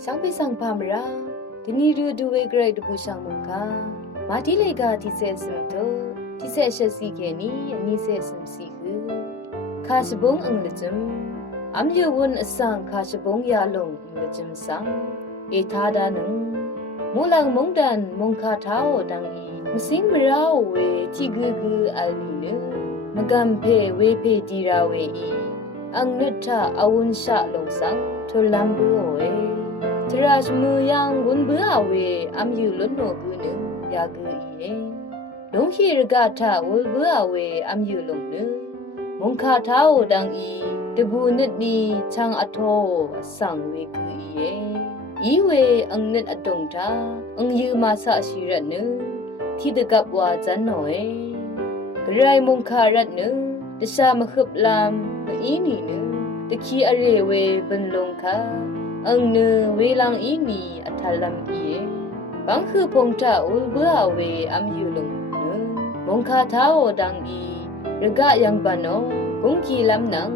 想被上帕么啦？第二日都为个的不上门卡，马蹄雷个第三什么头，第三些事给你，你些什么事个？卡是崩了怎？俺有问上卡是崩呀龙了怎上？一他的能，木lang mong dan mong ka tao dang i masing maraw we ti gu alinu magampe we pe dirawe i ang nutta awun sha long sang to lambu we tras mu yang gun bu awe am yu lun no gu nu ya gu i e long hi ga tha wul bu awe am yu long nu mong ka tao dang i debu nit ni chang atho sang we gu i eอีเวอังนิดอดงทาอังยืมาสะชีรัตนึที่ตะกับว่าจันหน่อยกระไรมงคารัตนึตะชามะขบลามมะอีนีนึตะคีอะเรเวบันลงคาอังนึเวลังอีนีอัทลัมอีเอบังคือพงทาอุลเบือเวอัมยูลงนึมงคาทาโอดังอีระกะยังบานอกงกีลำนัง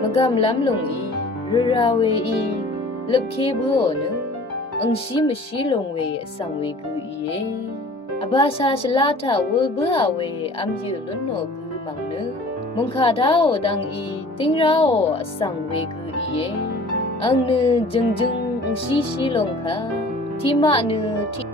มะกำลำลงอีระราเวอีลับเคบัวนึอังชีมชีลงเวสังเวกุอีอาบาชาชลาทาวเบือเวอัมยูลุนโนกุมังเนมุงคาดาวดังอีติงราวสังเวกุอีอังเนจึงอังชีลงคาที่มาเนที่